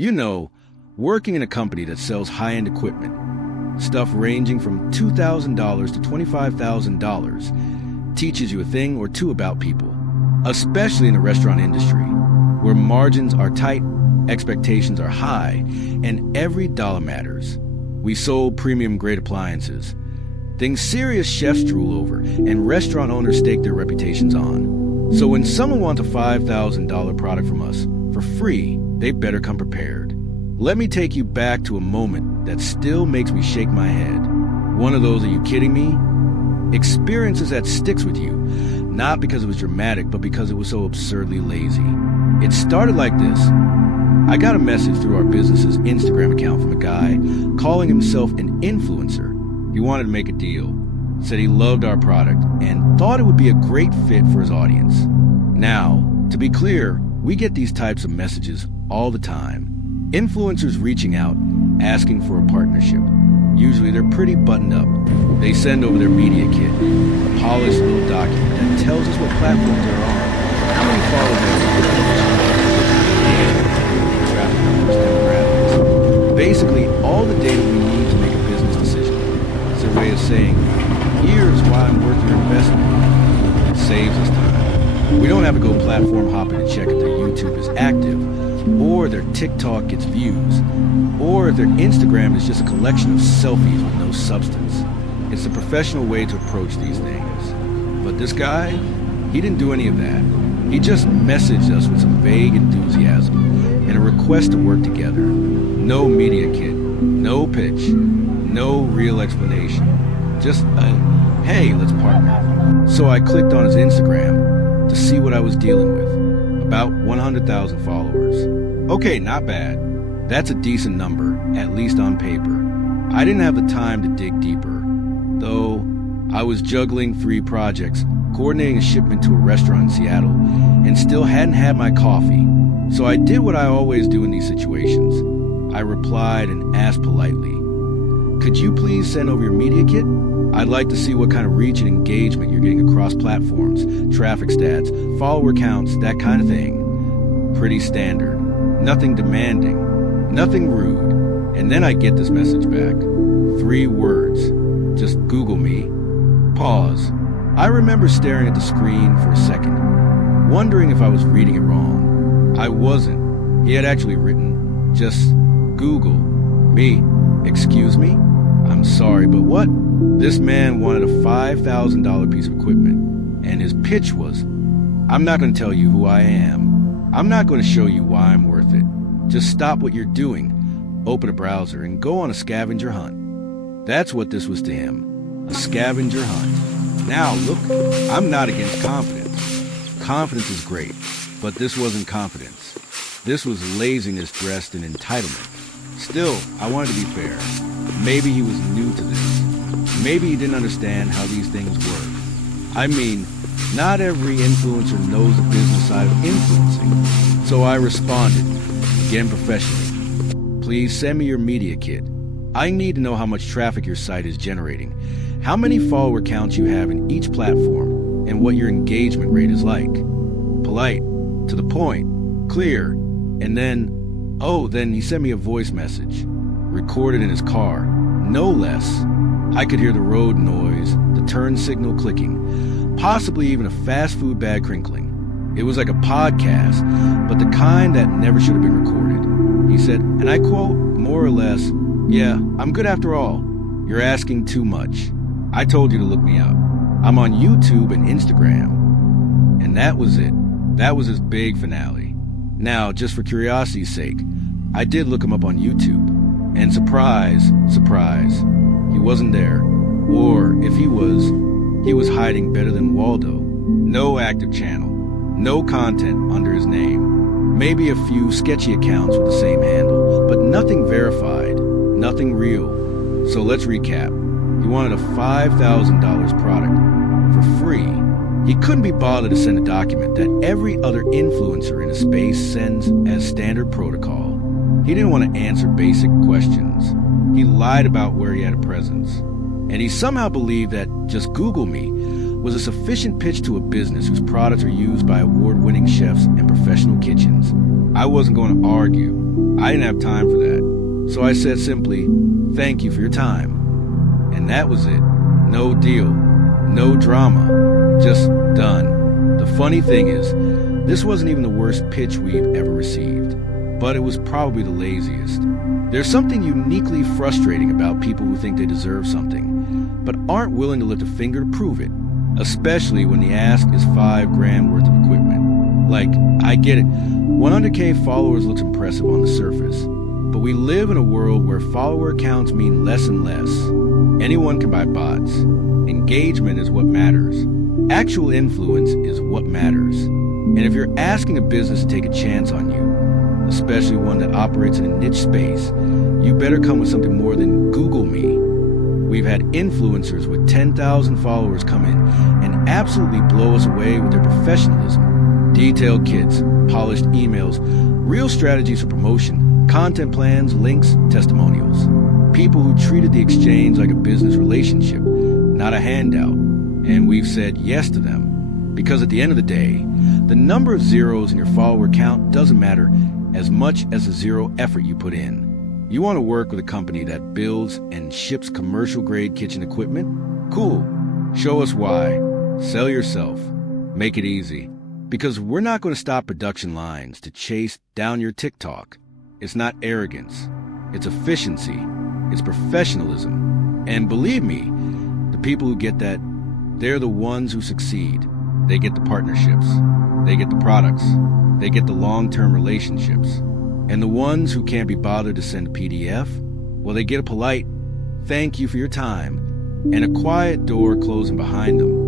You know, working in a company that sells high-end equipment, stuff ranging from $2,000 to $25,000, teaches you a thing or two about people, especially in the restaurant industry, where margins are tight, expectations are high, and every dollar matters. We sold premium-grade appliances, things serious chefs drool over and restaurant owners stake their reputations on. So when someone wants a $5,000 product from us for free, they better come prepared. Let me take you back to a moment that still makes me shake my head. One of those "are you kidding me?" experiences that sticks with you, not because it was dramatic, but because it was so absurdly lazy. It started like this. I got a message through our business's Instagram account from a guy calling himself an influencer. He wanted to make a deal, said he loved our product, and thought it would be a great fit for his audience. Now, to be clear, we get these types of messages all the time. Influencers reaching out, asking for a partnership. Usually they're pretty buttoned up. They send over their media kit, a polished little document that tells us what platforms they're on, how many followers demographics. Basically, all the data we need to make a business decision. It's their way of saying, here's why I'm worth your investment. It saves us time. We don't have to go platform hopping to check if their YouTube is active, or their TikTok gets views, or if their Instagram is just a collection of selfies with no substance. It's the professional way to approach these things. But this guy, he didn't do any of that. He just messaged us with some vague enthusiasm and a request to work together. No media kit, no pitch, no real explanation. Just a, hey, let's partner. So I clicked on his Instagram to see what I was dealing with. About 100,000 followers. Okay, not bad. That's a decent number, at least on paper. I didn't have the time to dig deeper, though I was juggling 3 projects, coordinating a shipment to a restaurant in Seattle, and still hadn't had my coffee. So I did what I always do in these situations. I replied and asked politely, "Could you please send over your media kit? I'd like to see what kind of reach and engagement you're getting across platforms, traffic stats, follower counts, that kind of thing." Pretty standard. Nothing demanding. Nothing rude. And then I get this message back. 3 words. Just Google me. Pause. I remember staring at the screen for a second, wondering if I was reading it wrong. I wasn't. He had actually written, just Google me. Excuse me? I'm sorry, but what? This man wanted a $5,000 piece of equipment, and his pitch was, I'm not going to tell you who I am. I'm not going to show you why I'm worth it. Just stop what you're doing, open a browser, and go on a scavenger hunt. That's what this was to him, a scavenger hunt. Now, look, I'm not against confidence. Confidence is great, but this wasn't confidence. This was laziness dressed in entitlement. Still, I wanted to be fair. Maybe he was new to this. Maybe he didn't understand how these things work. I mean, not every influencer knows the business side of influencing. So I responded, again professionally. Please send me your media kit. I need to know how much traffic your site is generating, how many follower counts you have in each platform, and what your engagement rate is like. Polite, to the point, clear, and then he sent me a voice message, recorded in his car, no less. I could hear the road noise, the turn signal clicking, possibly even a fast food bag crinkling. It was like a podcast, but the kind that never should have been recorded. He said, and I quote, more or less, "Yeah, I'm good after all. You're asking too much. I told you to look me up. I'm on YouTube and Instagram." And that was it. That was his big finale. Now, just for curiosity's sake, I did look him up on YouTube. And surprise, surprise, he wasn't there. Or if he was hiding better than Waldo. No active channel. No content under his name. Maybe a few sketchy accounts with the same handle, but nothing verified, nothing real. So let's recap. He wanted a $5,000 product for free. He couldn't be bothered to send a document that every other influencer in a space sends as standard protocol. He didn't want to answer basic questions. He lied about where he had a presence. And he somehow believed that just Google me was a sufficient pitch to a business whose products are used by award-winning chefs and professional kitchens. I wasn't going to argue. I didn't have time for that. So I said simply, thank you for your time. And that was it. No deal. No drama. Just done. The funny thing is, this wasn't even the worst pitch we've ever received, but it was probably the laziest. There's something uniquely frustrating about people who think they deserve something, but aren't willing to lift a finger to prove it, especially when the ask is $5,000 worth of equipment. Like, I get it, 100K followers looks impressive on the surface, but we live in a world where follower counts mean less and less. Anyone can buy bots. Engagement is what matters. Actual influence is what matters. And if you're asking a business to take a chance on you, especially one that operates in a niche space, you better come with something more than Google me. We've had influencers with 10,000 followers come in and absolutely blow us away with their professionalism. Detailed kits, polished emails, real strategies for promotion, content plans, links, testimonials. People who treated the exchange like a business relationship, not a handout. And we've said yes to them. Because at the end of the day, the number of zeros in your follower count doesn't matter as much as the zero effort you put in. You want to work with a company that builds and ships commercial-grade kitchen equipment? Cool. Show us why. Sell yourself. Make it easy. Because we're not going to stop production lines to chase down your TikTok. It's not arrogance. It's efficiency. It's professionalism. And believe me, the people who get that, they're the ones who succeed. They get the partnerships. They get the products. They get the long-term relationships. And the ones who can't be bothered to send a PDF, well, they get a polite, thank you for your time, and a quiet door closing behind them.